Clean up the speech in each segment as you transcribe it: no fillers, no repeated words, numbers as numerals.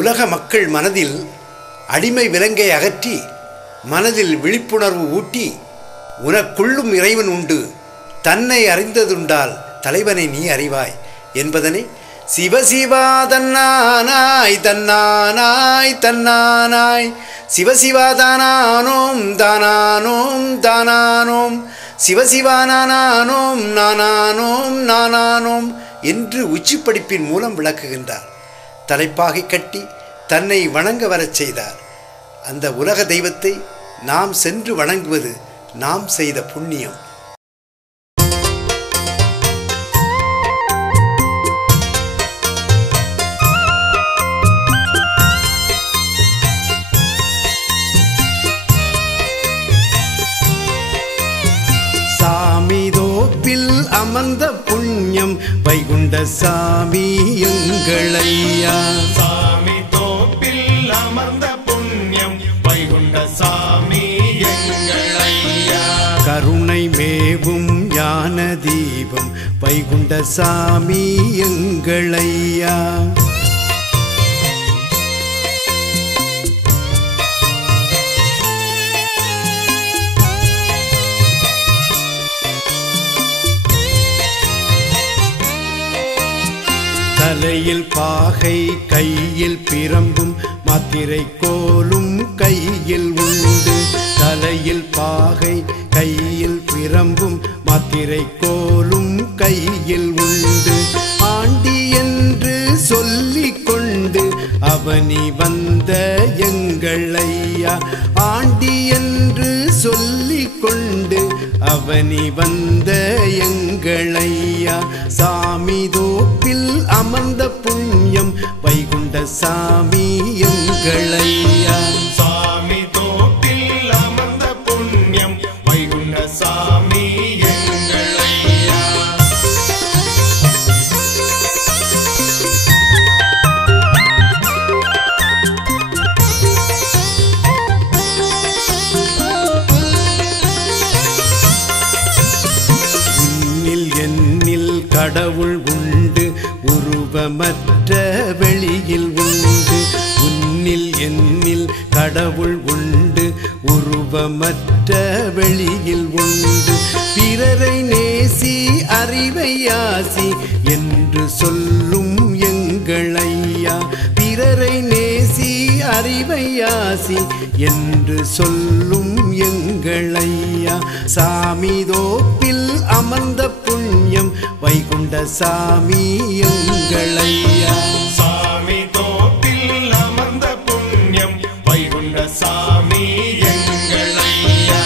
உலக மக்கள் மனதில் அடிமை விலங்கை அகற்றி மனதில் விழிப்புணர்வு ஊட்டி உனக்குள்ளும் இறைவன் உண்டு, தன்னை அறிந்ததுண்டால் தலைவனை நீ அறிவாய் என்பதனை சிவசிவா தன்னானாய் தன்னானாய் தன்னானாய் சிவசிவா தானானோம் தானானோம் தானானோம் சிவசிவா நானானோம் நானானோம் நானானோம் என்று உச்சிப்படிப்பின் மூலம் விளக்குகின்றார். தலைப்பாகை கட்டி தன்னை வணங்க வரச் செய்தார். அந்த உலக தெய்வத்தை நாம் சென்று வணங்குவது நாம் செய்த புண்ணியம். சாமிதோப்பில் அமர்ந்த புண்ணியம் வைகுண்ட சாமி எங்களையா. சாமிதோப்பில் அமர்ந்த புண்ணியம் வைகுண்ட சாமி எங்களையா. கருணை மேவும் ஞான தீபம் வைகுண்ட சாமி எங்களையா. தலையில் பாகை கையில் பிரம்பும் மாத்திரை கோலும் கையில் உண்டு. தலையில் பாகை கையில் பிரம்பும் மாத்திரை கோலும் கையில் உண்டு. ஆண்டி என்று சொல்லிக் கொண்டு அவனி வந்த எங்களையா. ஆண்டி என்று சொல்லிக் கொண்டு அவனி வந்த எங்களையா. சாமிதோப்பில் அமர்ந்த புண்ணியம் வைகுண்ட சாமி எங்களையா. சாமிதோப்பில் அமர்ந்த புண்ணியம் வைகுண்ட சாமி எங்களையா. கடவுள் உண்டு உருவமற்ற வெளியில் உண்டு. உன்னில் என்னில் கடவுள் உண்டு உருவமற்ற வெளியில் உண்டு. பிறரை நேசி அறிவை ஆசி என்று சொல்லும் எங்களையா. பிறரை நேசி அறிவை ஆசி என்று சொல்லும் எங்களையா. சாமிதோப்பில் அமர்ந்த புண்ணியம் வைகுண்ட சாமி எங்களையா. சாமிதோப்பில் அமர்ந்த புண்ணியம் வைகுண்ட சாமி எங்களையா.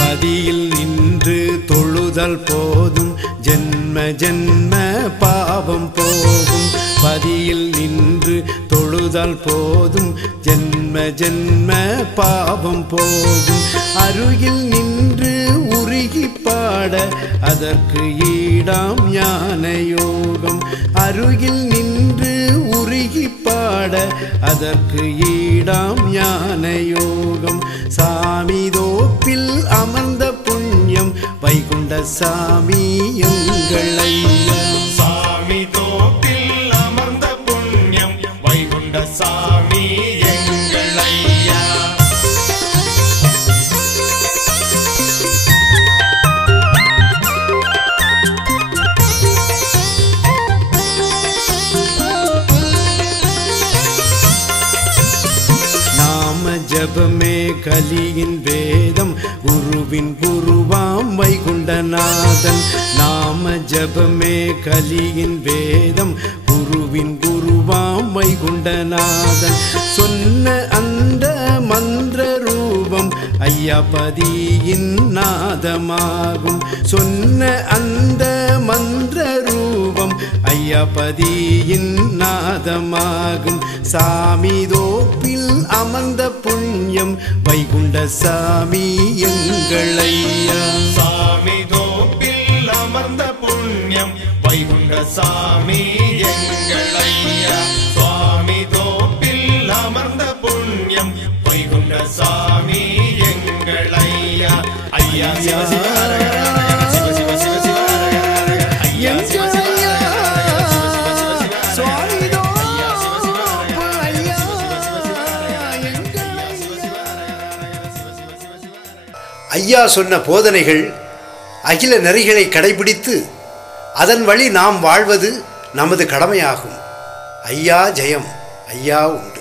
பதியில் நின்று தொழுதல் போதும் ஜென்ம ஜென்ம பாவம் போகும். பதியில் நின்று தொழுதல் போதும் ஜென்ம ஜென்ம பாவம் போகும். அருகில் நின்று உருகி பாட அதற்கு ஈடாம் ஞான யோகம். அருகில் நின்று உருகி பாட அதற்கு ஈடாம் ஞான யோகம். சாமிதோப்பில் அமர்ந்த புண்ணியம் வைகுண்ட சாமி எங்களையா. சாமிதோப்பில் அமர்ந்த புண்ணியம் வைகுண்ட சாமி எங்களையா. ஜபமே கலியின் வேதம் குருவின் குருவாம் வைகுண்டநாதன். நாம ஜபமே கலியின் வேதம் குருவின் குருவாம் வைகுண்டநாதன். சொன்ன அந்த மந்திர ரூபம் ஐயாபதியின் நாதமாகும். சொன்ன அந்த மந்திர ரூபம் ஐயாபதியின் நாதமாகும். சாமிதோப்பில் அமர்ந்த புண்ணியம் வைகுண்ட சாமி எங்களையா. சாமிதோப்பில் அமர்ந்த புண்ணியம் வைகுண்ட சாமி எங்களையா. சாமிதோப்பில் அமர்ந்த புண்ணியம் ஐயா சொன்ன போதனைகள் அகில நெறிகளை கடைபிடித்து அதன் வழி நாம் வாழ்வது நமது கடமையாகும். ஐயா ஜெயம். ஐயா உண்டு.